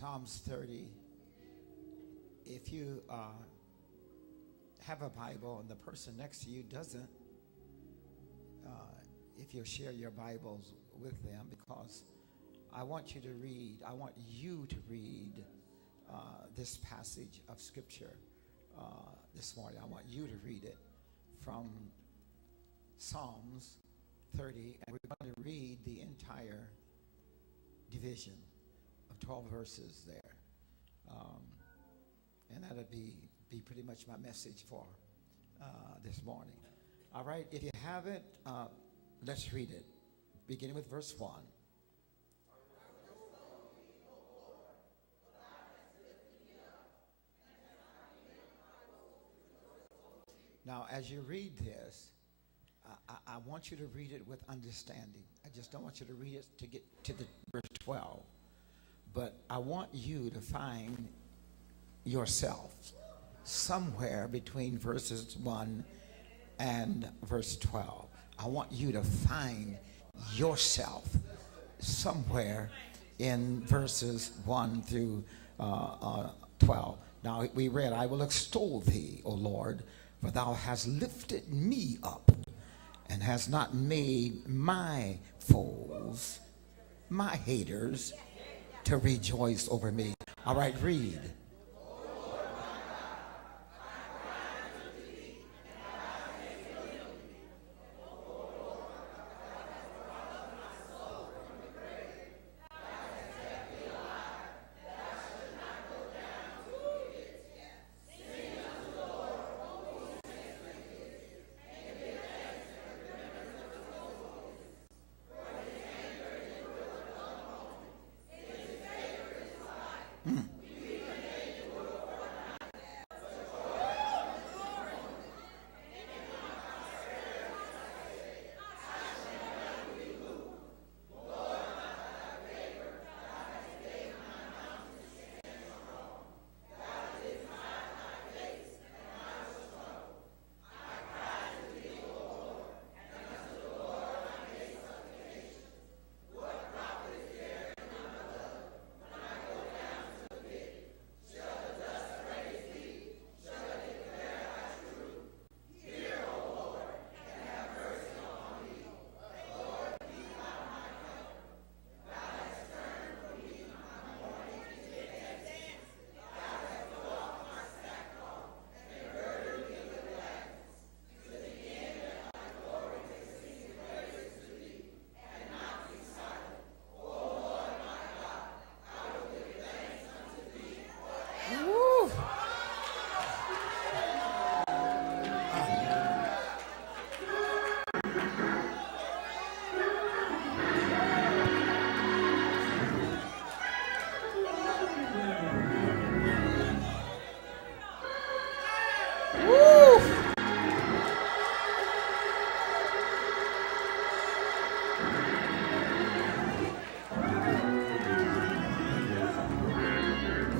Psalms 30. If you have a Bible and the person next to you doesn't, if you'll share your Bibles with them, because I want you to read this passage of Scripture this morning. I want you to read it from Psalms 30, and we're going to read the entire division of 12 verses there. And that'll be pretty much my message for this morning. All right, if you have it, let's read it, beginning with verse 1. Now, as you read this, I want you to read it with understanding. I just don't want you to read it to get to the verse 12. But I want you to find yourself somewhere between verses 1 and verse 12. I want you to find yourself somewhere in verses 1 through 12. Now, we read, I will extol thee, O Lord, for thou hast lifted me up and hast not made my foes, my haters, to rejoice over me. All right, read.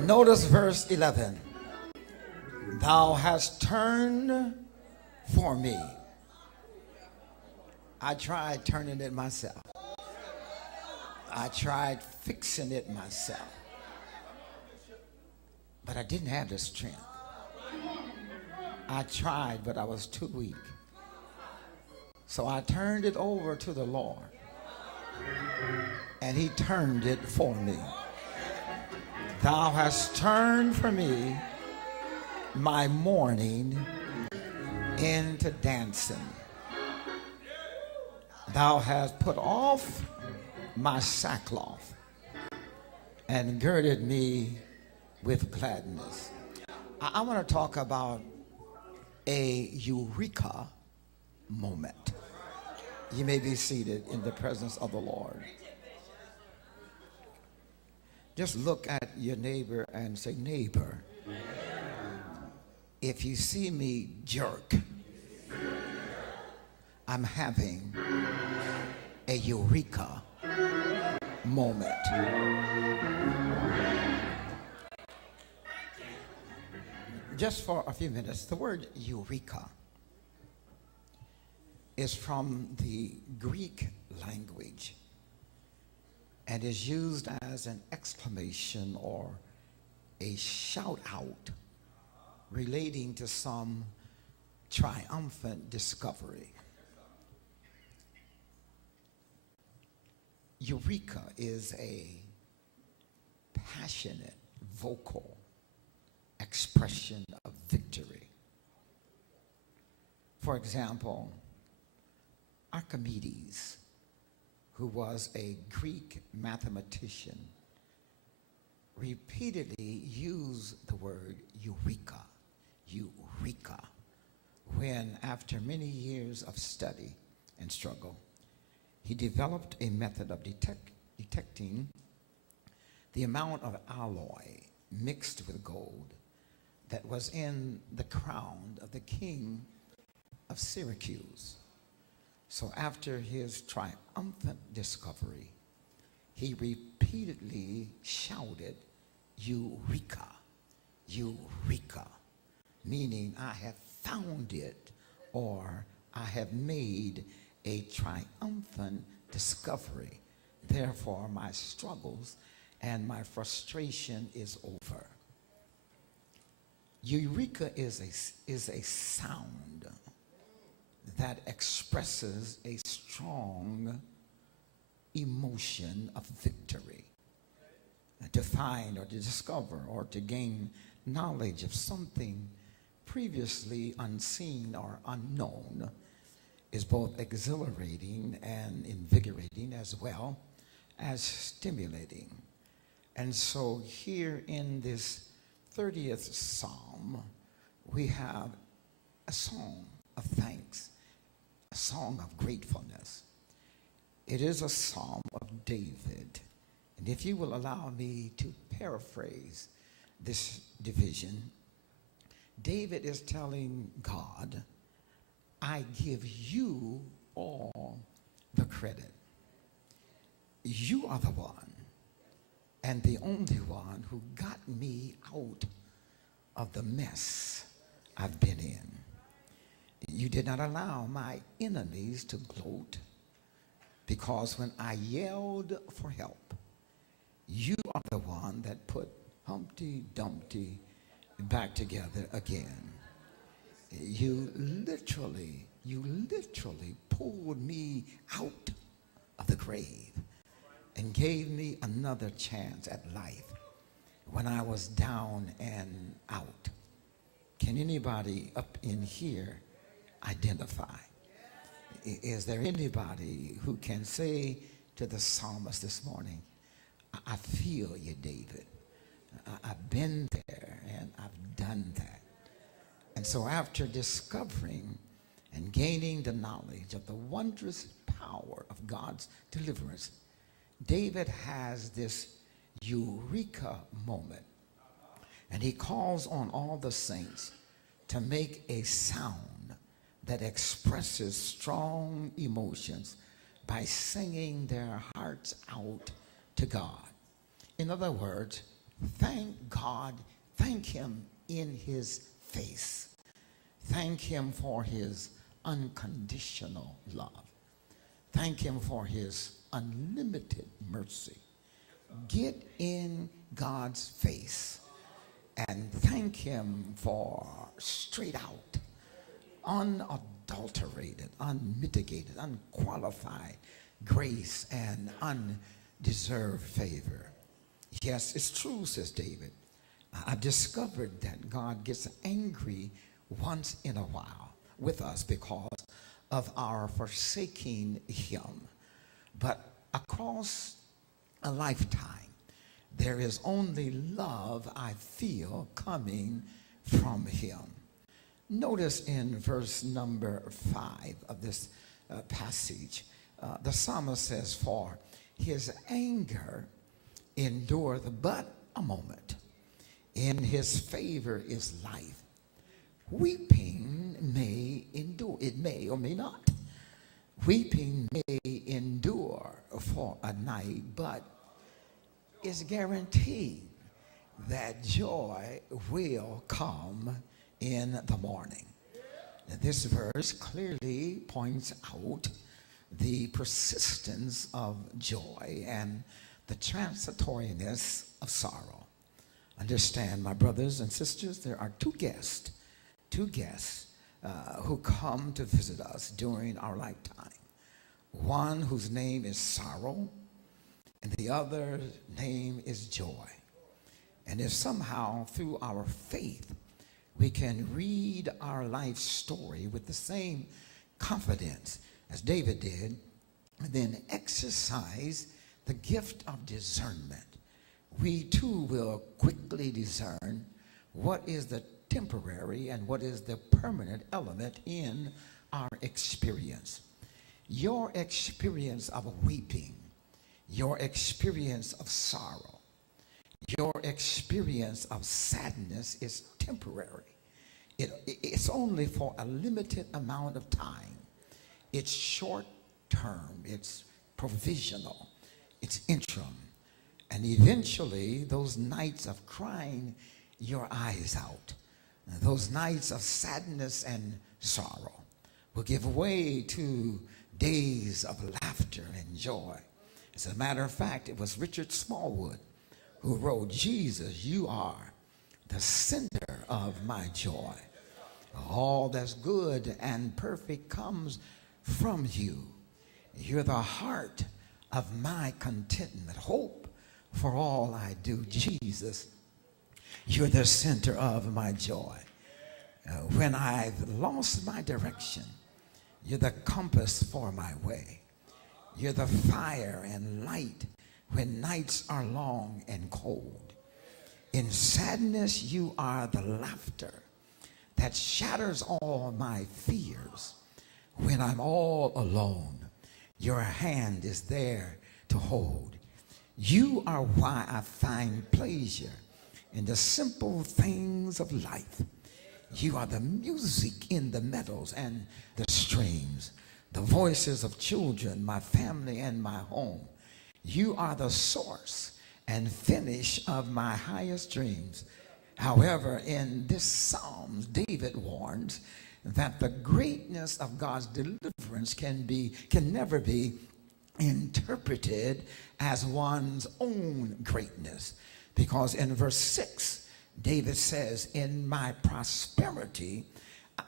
Notice verse 11. Thou hast turned for me. I tried turning it myself. I tried fixing it myself. But I didn't have the strength. I tried, but I was too weak. So I turned it over to the Lord. And he turned it for me. Thou hast turned for me my mourning into dancing. Thou hast put off my sackcloth and girded me with gladness. I want to talk about a Eureka moment. You may be seated in the presence of the Lord. Just look at your neighbor and say, neighbor, if you see me jerk, I'm having a Eureka moment. Just for a few minutes, the word Eureka is from the Greek language. and is used as an exclamation or a shout out relating to some triumphant discovery. Eureka is a passionate, vocal expression of victory. For example, Archimedes, who was a Greek mathematician, repeatedly used the word eureka, when after many years of study and struggle, he developed a method of detecting the amount of alloy mixed with gold that was in the crown of the king of Syracuse. So after his triumphant discovery, he repeatedly shouted, Eureka, Eureka, meaning I have found it, or I have made a triumphant discovery. Therefore, my struggles and my frustration is over. Eureka is a sound that expresses a strong emotion of victory. To find or to discover or to gain knowledge of something previously unseen or unknown is both exhilarating and invigorating, as well as stimulating. And so here in this 30th Psalm, we have a song of thanks, a song of gratefulness. It is a psalm of David. And if you will allow me to paraphrase this division, David is telling God, I give you all the credit. You are the one and the only one who got me out of the mess I've been in. You did not allow my enemies to gloat, because when I yelled for help, you are the one that put Humpty Dumpty back together again. You literally pulled me out of the grave and gave me another chance at life when I was down and out. Can anybody up in here identify? Is there anybody who can say to the psalmist this morning, I feel you, David. I've been there and I've done that. And so after discovering and gaining the knowledge of the wondrous power of God's deliverance, David has this Eureka moment. And he calls on all the saints to make a sound that expresses strong emotions by singing their hearts out to God. In other words, thank God, thank him in his face. Thank him for his unconditional love. Thank him for his unlimited mercy. Get in God's face and thank him for straight out, unadulterated, unmitigated, unqualified grace and undeserved favor. Yes, it's true, says David. I've discovered that God gets angry once in a while with us because of our forsaking him. But across a lifetime, there is only love I feel coming from him. Notice in verse number 5 of this passage, the psalmist says, for his anger endureth but a moment. In his favor is life. Weeping may endure. It may or may not. Weeping may endure for a night, but it's guaranteed that joy will come in the morning. This verse clearly points out the persistence of joy and the transitoriness of sorrow. Understand, my brothers and sisters, there are two guests who come to visit us during our lifetime. One whose name is sorrow, and the other name is joy. And if somehow through our faith we can read our life story with the same confidence as David did, and then exercise the gift of discernment, we too will quickly discern what is the temporary and what is the permanent element in our experience. Your experience of weeping, your experience of sorrow, your experience of sadness is temporary. It's only for a limited amount of time. It's short term, it's provisional, it's interim. And eventually, those nights of crying your eyes out, those nights of sadness and sorrow will give way to days of laughter and joy. As a matter of fact, it was Richard Smallwood who wrote, "Jesus, you are the center of my joy. All that's good and perfect comes from you. You're the heart of my contentment, hope for all I do. Jesus, you're the center of my joy. When I've lost my direction, you're the compass for my way. You're the fire and light when nights are long and cold. In sadness, you are the laughter that shatters all my fears. When I'm all alone, your hand is there to hold. You are why I find pleasure in the simple things of life. You are the music in the meadows and the streams, the voices of children, my family, and my home. You are the source and finish of my highest dreams." However, in this Psalms, David warns that the greatness of God's deliverance can never be interpreted as one's own greatness. Because in verse 6, David says, "In my prosperity,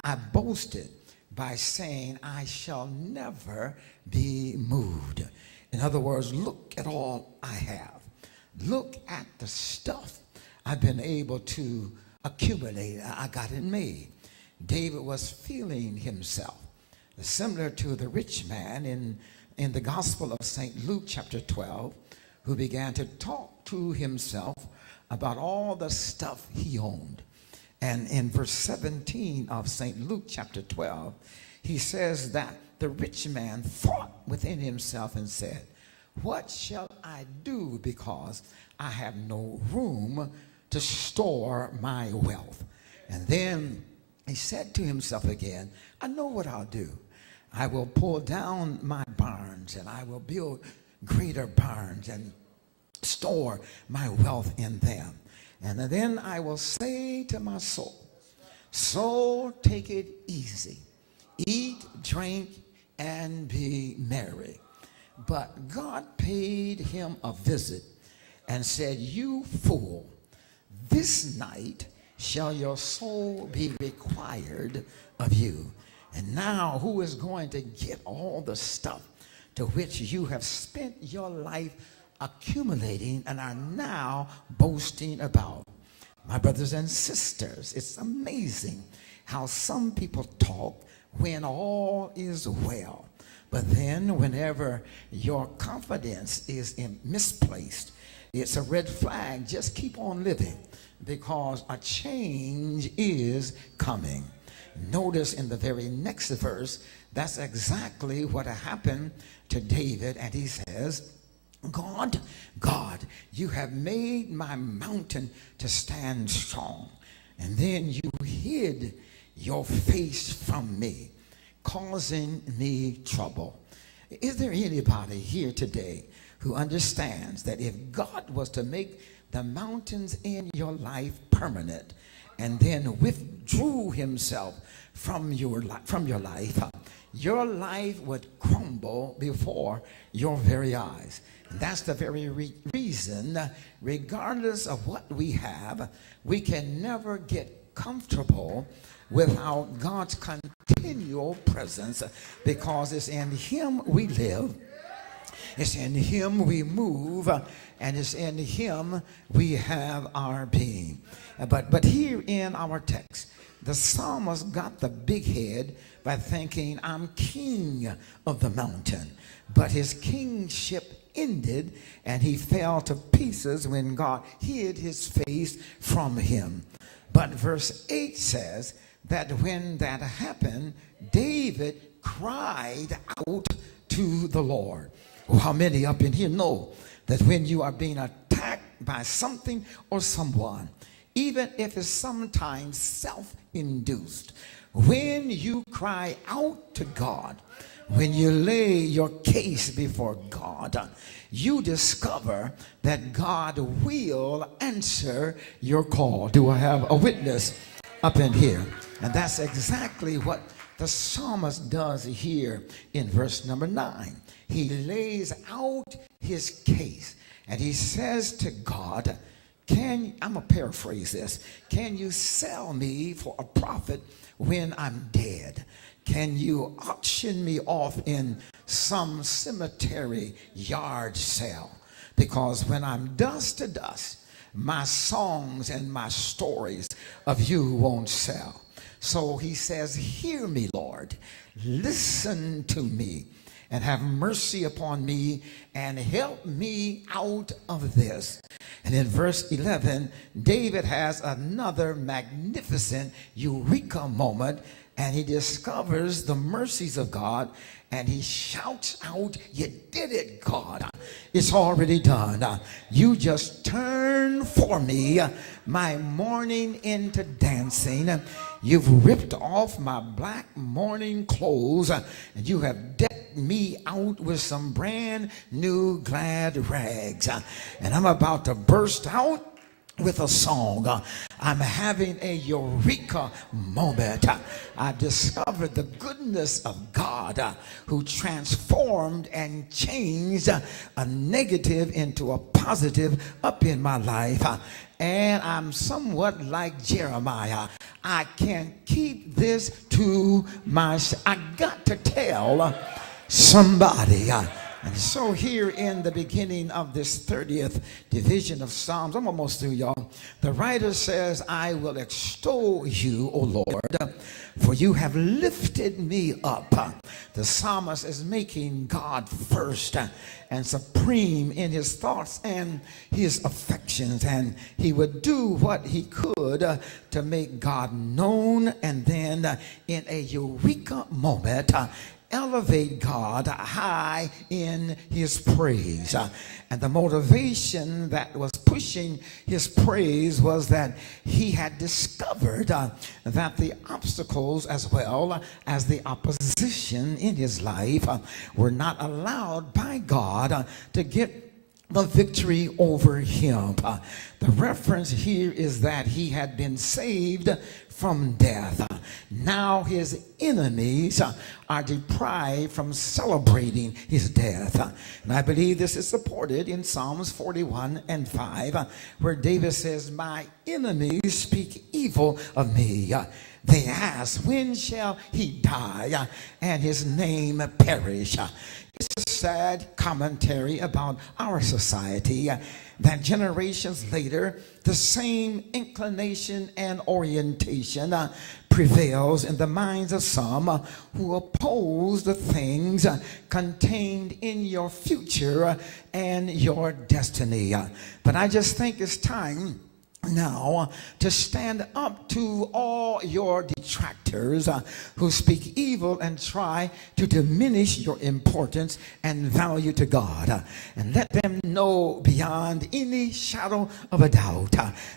I boasted by saying, I shall never be moved." In other words, look at all I have. Look at the stuff I've been able to accumulate. I got it made. David was feeling himself similar to the rich man in the Gospel of St. Luke chapter 12, who began to talk to himself about all the stuff he owned. And in verse 17 of St. Luke chapter 12, he says that the rich man thought within himself and said, "What shall I do, because I have no room to store my wealth?" And then he said to himself again, "I know what I'll do. I will pull down my barns, and I will build greater barns and store my wealth in them. And then I will say to my soul, soul, take it easy. Eat, drink, and be merry." But God paid him a visit and said, "You fool, this night shall your soul be required of you. And now who is going to get all the stuff to which you have spent your life accumulating and are now boasting about?" My brothers and sisters, it's amazing how some people talk when all is well. But then whenever your confidence is misplaced, it's a red flag. Just keep on living, because a change is coming. Notice in the very next verse, that's exactly what happened to David. And he says, God, you have made my mountain to stand strong. And then you hid your face from me, causing me trouble. Is there anybody here today who understands that if God was to make the mountains in your life permanent and then withdrew himself from your life, your life would crumble before your very eyes. And that's the very reason, regardless of what we have, we can never get comfortable without God's continual presence, because it's in him we live, it's in him we move, and it's in him we have our being. But here in our text, the psalmist got the big head by thinking, I'm king of the mountain. But his kingship ended, and he fell to pieces when God hid his face from him. But verse 8 says that when that happened, David cried out to the Lord. Well, how many up in here know that when you are being attacked by something or someone, even if it's sometimes self-induced, when you cry out to God, when you lay your case before God, you discover that God will answer your call. Do I have a witness up in here? And that's exactly what the psalmist does here in verse number 9. He lays out his case and he says to God, I'm going to paraphrase this, can you sell me for a profit when I'm dead? Can you auction me off in some cemetery yard sale? Because when I'm dust to dust, my songs and my stories of you won't sell. So he says, hear me, Lord. Listen to me and have mercy upon me and help me out of this. And in verse 11, David has another magnificent Eureka moment, and he discovers the mercies of God, and he shouts out, you did it, God. It's already done. You just turned for me my mourning into dancing. You've ripped off my black mourning clothes, and you have decked me out with some brand new glad rags. And I'm about to burst out with a song. I'm having a Eureka moment. I discovered the goodness of God who transformed and changed a negative into a positive up in my life. And I'm somewhat like Jeremiah. I can't keep this to myself. I got to tell somebody. And so here in the beginning of this 30th division of Psalms, I'm almost through, y'all. The writer says, I will extol you, O Lord, for you have lifted me up. The psalmist is making God first and supreme in his thoughts and his affections. And he would do what he could to make God known. And then in a Eureka moment, elevate God high in his praise. And the motivation that was pushing his praise was that he had discovered that the obstacles as well as the opposition in his life were not allowed by God to get the victory over him. The reference here is that he had been saved from death. Now his enemies are deprived from celebrating his death. And I believe this is supported in Psalms 41 and 5, where David says, my enemies speak evil of me. They ask, when shall he die and his name perish? It's a sad commentary about our society that generations later, the same inclination and orientation prevails in the minds of some who oppose the things contained in your future and your destiny. But I just think it's time now to stand up to all your detractors who speak evil and try to diminish your importance and value to God, and let them know beyond any shadow of a doubt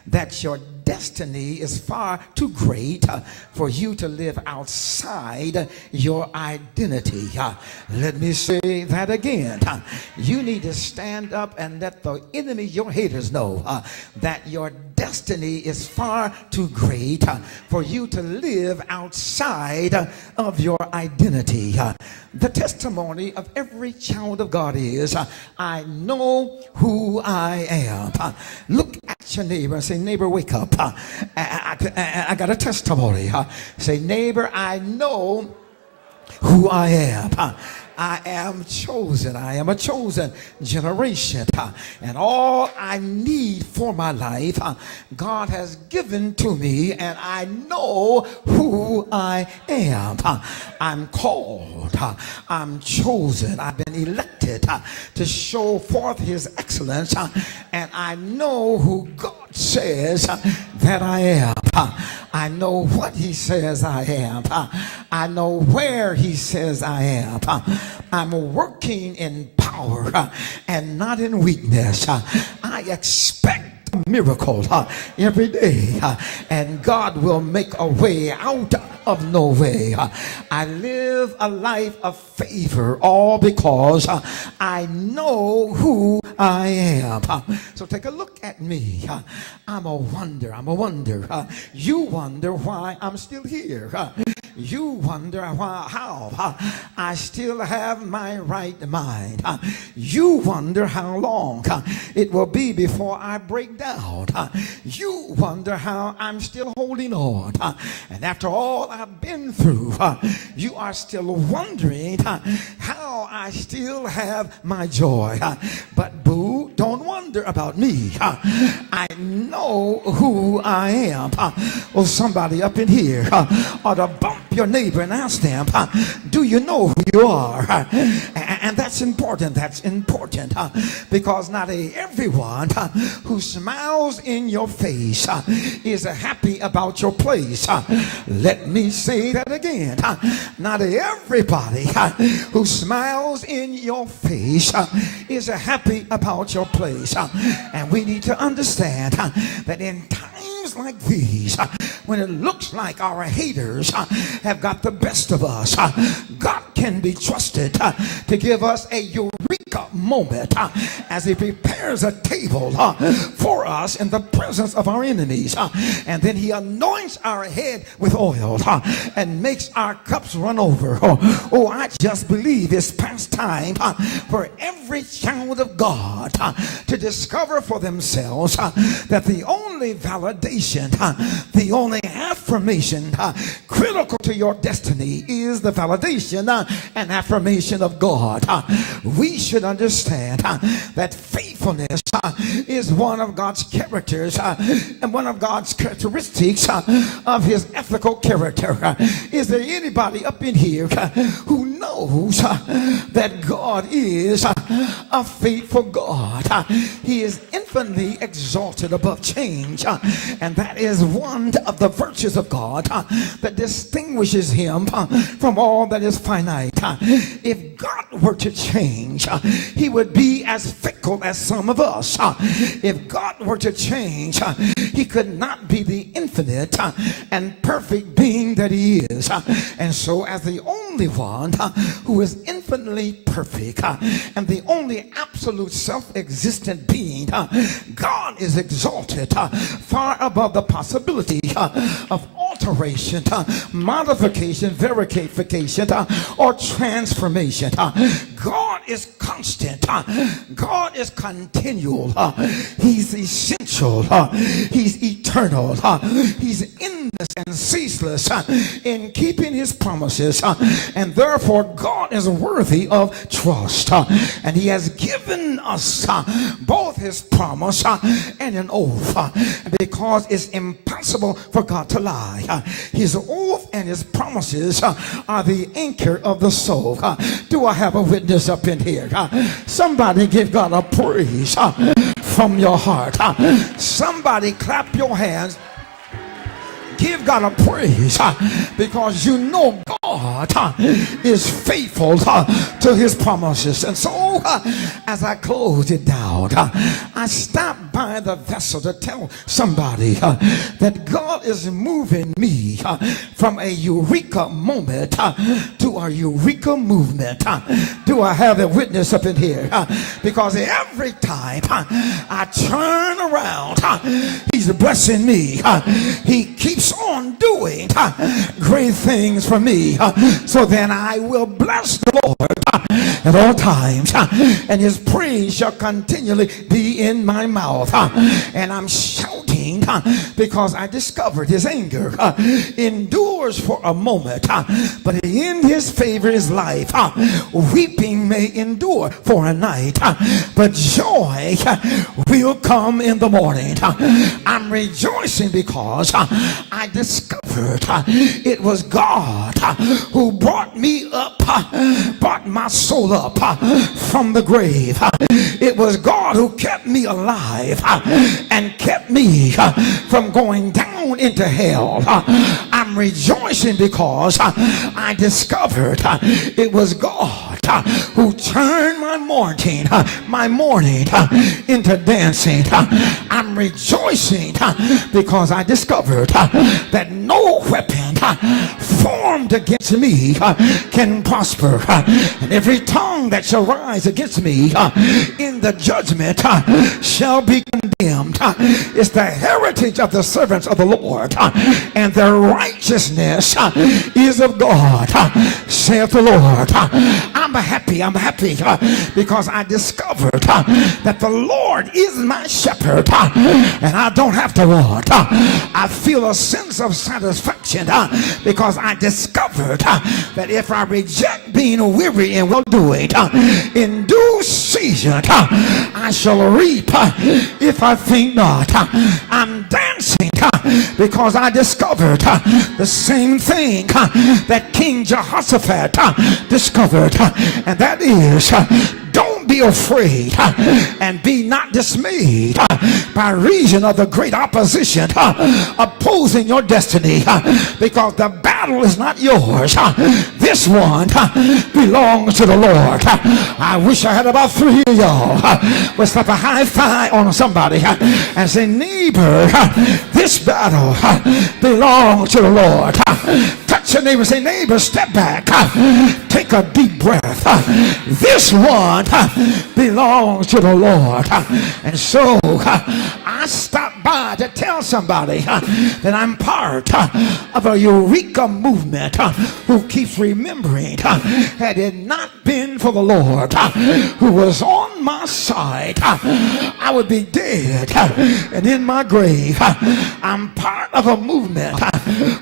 that your destiny is far too great for you to live outside your identity. Let me say that again. You need to stand up and let the enemy, your haters, know that your destiny is far too great for you to live outside of your identity. The testimony of every child of God is, I know who I am. Look at your neighbor and say, neighbor, wake up. I got a testimony. Say, neighbor, I know who I am. I am chosen. I am a chosen generation. And all I need for my life, God has given to me, and I know who I am. I'm called. I'm chosen. I've been elected to show forth his excellence, and I know who God says that I am. I know what he says I am. I know where he says I am. I'm working in power and not in weakness. I expect a miracle every day, and God will make a way out of no way. I live a life of favor, all because I know who I am. So take a look at me. I'm a wonder. I'm a wonder. You wonder why I'm still here. You wonder how I still have my right mind. You wonder how long it will be before I break down. You wonder how I'm still holding on. And after all I've been through, you are still wondering how I still have my joy. But boo, don't wonder about me. I know who I am. Well, somebody up in here ought to bump your neighbor and ask them, do you know who you are? And that's important. That's important because not everyone who smiles in your face is happy about your place. Let me say that again. Not everybody who smiles in your face is happy about your place. And we need to understand that in times like these, when it looks like our haters have got the best of us, God can be trusted to give us a Eureka moment as he prepares a table for us in the presence of our enemies. And then he anoints our head with oil and makes our cups run over. Oh, I just believe it's past time for every child of God to discover for themselves that the only validation, the only affirmation critical to your destiny is the validation and affirmation of God. We should understand that faithfulness is one of God's characters and one of God's characteristics of his ethical character. Is there anybody up in here who knows that God is a faithful God? He is infinitely exalted above change, and that is one of the virtues of God that distinguishes him from all that is finite. If God were to change, he would be as fickle as some of us. If God were to change, he could not be the infinite and perfect being that he is. And so as the only one who is infinitely perfect and the only absolute self-existent being, God is exalted far above the possibility of alteration, modification, verification, or transformation. God is constant. God is continual. He's essential. He's eternal. He's endless and ceaseless in keeping his promises. And therefore, God is worthy of trust. And he has given us both his promise and an oath, because it's impossible for God to lie. His oath and his promises are the anchor of the soul. Do I have a witness up in here? Somebody give God a praise from your heart. Somebody clap your hands. Give God a praise because you know God is faithful to his promises. And so as I close it down, I stop by the vessel to tell somebody that God is moving me from a Eureka moment to to a Eureka movement. Do I have a witness up in here? Because every time I turn around, he's blessing me. He keeps on doing great things for me. So then I will bless the Lord at all times, and his praise shall continually be in my mouth. And I'm shouting because I discovered his anger endures for a moment, but in his favor is life. Weeping may endure for a night, but joy will come in the morning. I'm rejoicing because I discovered it was God who brought me up, brought my soul up from the grave. It was God who kept me alive and kept me from going down into hell. I'm rejoicing because I discovered it was God who turned my morning into dancing. I'm rejoicing because I discovered that no weapon formed against me can prosper, and every tongue that shall rise against me in the judgment shall be condemned. It's the heritage of the servants of the Lord, and their righteousness is of God, saith the Lord. I'm happy because I discovered that the Lord is my shepherd, and I don't have to want. I feel a sense of satisfaction because I discovered that if I reject being weary and well-doing, in due season I shall reap if I think not. I'm dancing because I discovered the same thing that King Jehoshaphat discovered, and that is, don't be afraid and be not dismayed by reason of the great opposition opposing your destiny, because the battle is not yours. This one belongs to the Lord. I wish I had about 3 of y'all would slap a high five on somebody and say, neighbor, this battle belongs to the Lord. Touch your neighbor and say, neighbor, step back, take a deep breath. This one belongs to the Lord. And so I stopped by to tell somebody that I'm part of a Eureka movement who keeps remembering, had it not been for the Lord who was on my side, I would be dead and in my grave. I'm part of a movement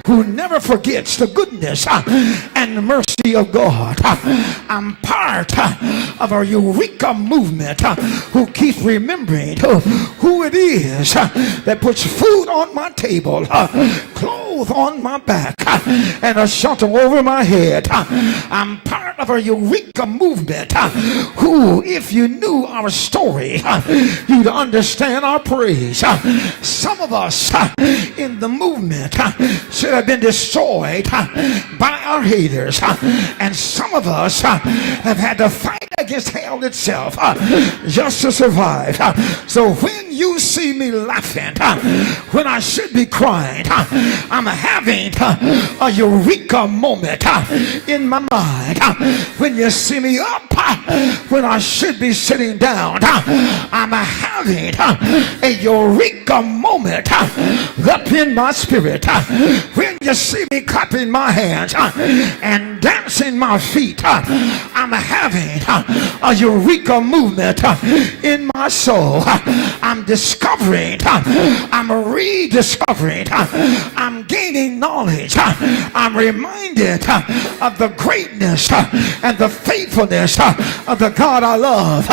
who never forgets the goodness and the mercy of God. I'm part of a Eureka movement who keeps remembering who it is that puts food on my table, clothes on my back, and a shelter over my head. I'm part of a Eureka movement who, if you knew our story, you'd understand our praise. Some of us in the movement should have been destroyed by our haters, and some of us have had to fight against hell itself just to survive. So when you see me laughing when I should be crying, I'm having a Eureka moment in my mind. When you see me up when I should be sitting down, I'm having a Eureka moment up in my spirit. When you see me clapping my hands and dancing my feet, I'm having a Eureka movement in my soul. I'm discovering, I'm rediscovering, I'm gaining knowledge. I'm reminded of the greatness and the faithfulness of the God I love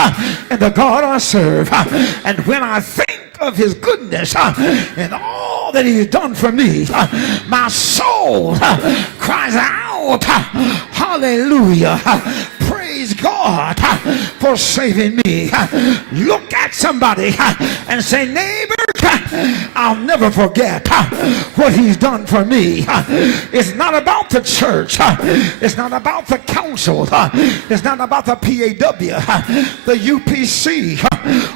and the God I serve. And when I think of his goodness and all that he's done for me, my soul cries out, hallelujah. Praise God for saving me. Look at somebody and say, neighbor, I'll never forget what he's done for me. It's not about the church. It's not about the council. It's not about the PAW, the UPC,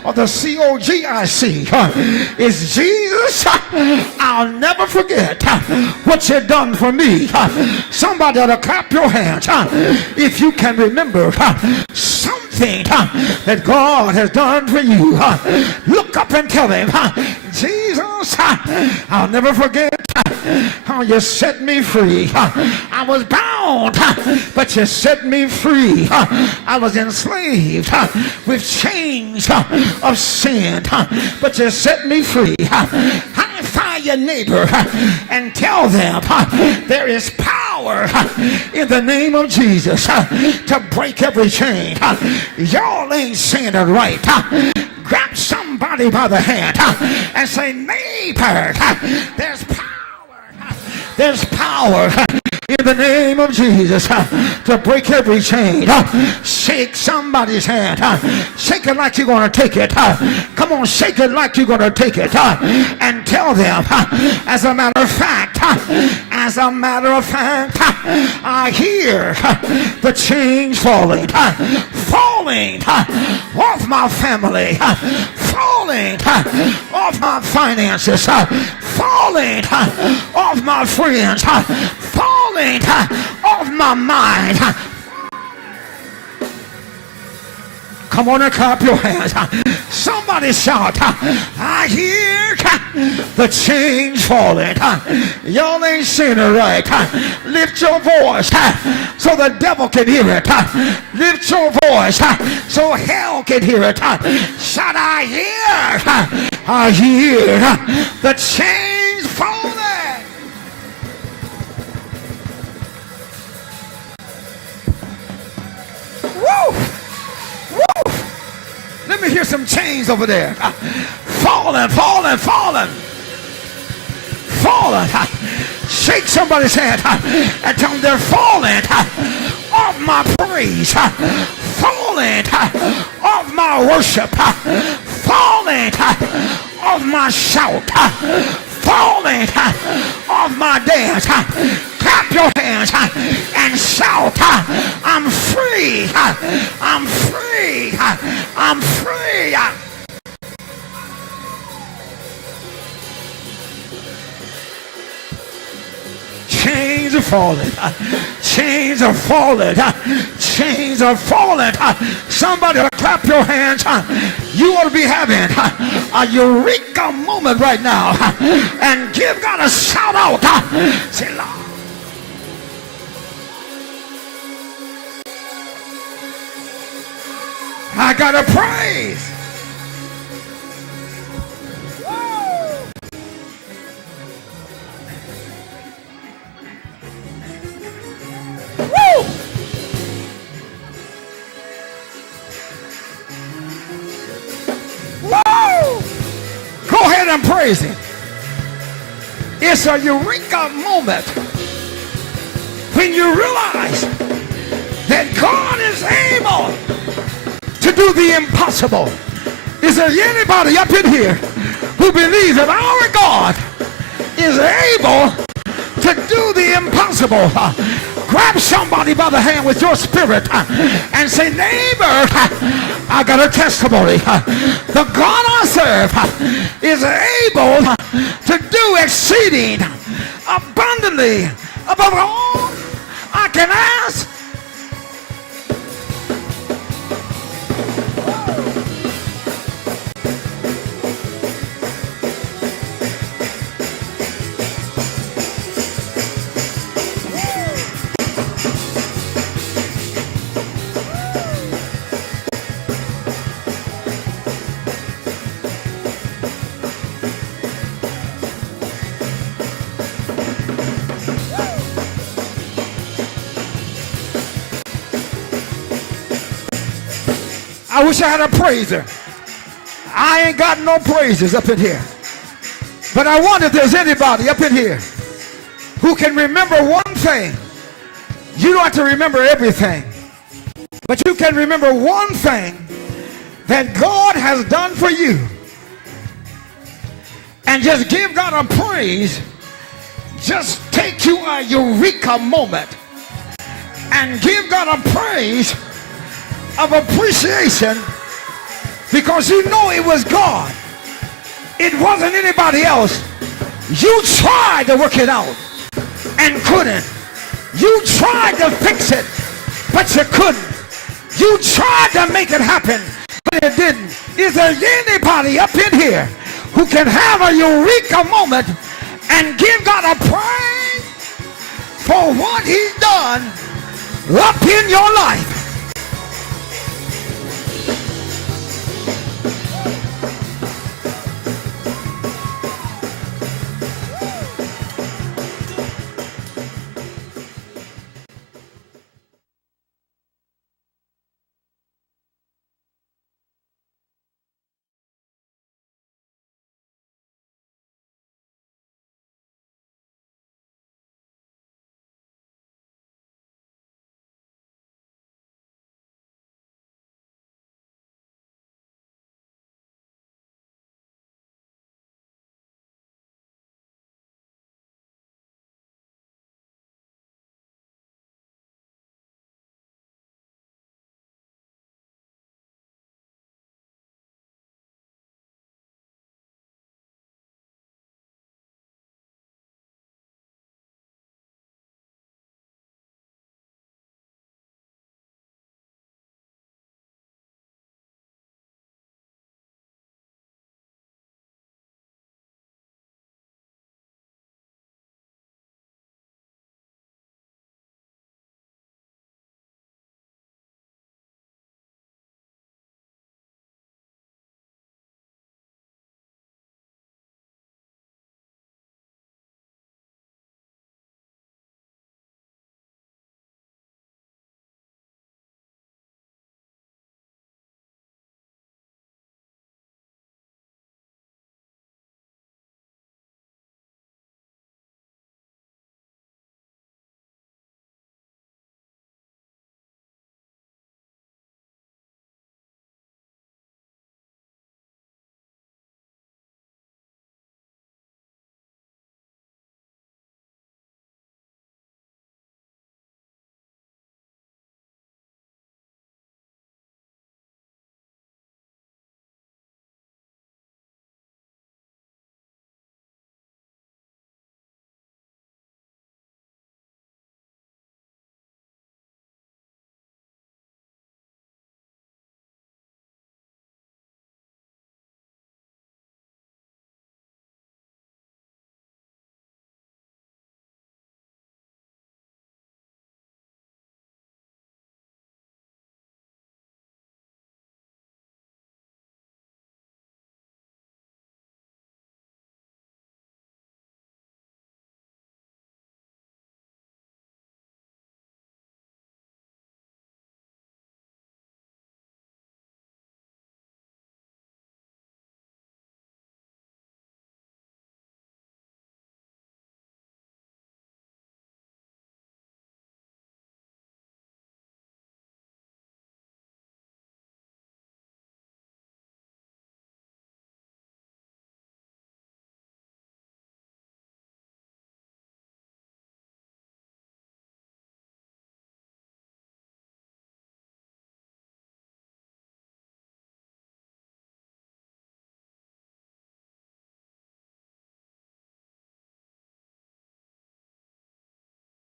or the COGIC. It's Jesus. I'll never forget what you've done for me. Somebody ought to clap your hands if you can remember something that God has done for you. Look up and tell him, Jesus, I'll never forget how you set me free. I was bound, but you set me free. I was enslaved with chains of sin, but you set me free. High five your neighbor and tell them there is power in the name of Jesus to break every chain. Y'all ain't saying it right. Grab somebody by the hand and say, neighbor, there's power. There's power in the name of Jesus to break every chain. Shake somebody's hand. Shake it like you're going to take it. Come on, shake it like you're going to take it. And tell them, as a matter of fact, I hear the chains falling off my family, falling off my finances, falling off my friends, falling off my mind. Come on and clap your hands. Somebody shout, I hear the chains falling. Y'all ain't saying it right. Lift your voice so the devil can hear it. Lift your voice so hell can hear it. Shout, I hear the chains falling. Woo! Woo! Let me hear some chains over there. Falling. Shake somebody's hand and tell them they're falling off my praise, falling off my worship, falling off my shout, falling off my dance. Clap your hands and shout, I'm free, I'm free, I'm free. Chains are falling. Chains are falling. Chains are falling. Somebody clap your hands. You ought to be having a Eureka moment right now and give God a shout out. Say, Lord. I gotta praise. Woo! Woo! Go ahead and praise him. It's a Eureka moment when you realize that God is able to do the impossible. Is there anybody up in here who believes that our God is able to do the impossible? Grab somebody by the hand with your spirit and say, neighbor, I got a testimony. The God I serve is able to do exceeding abundantly above all I can ask. I wish I had a praiser. I ain't got no praisers up in here. But I wonder if there's anybody up in here who can remember one thing. You don't have to remember everything, but you can remember one thing that God has done for you. and just give God a praise, just take you a Eureka moment and give God a praise of appreciation, because you know it was God. It wasn't anybody else. You tried to work it out and couldn't. You tried to fix it, but you couldn't. You tried to make it happen, but it didn't. Is there anybody up in here who can have a Eureka moment and give God a praise for what he's done up in your life?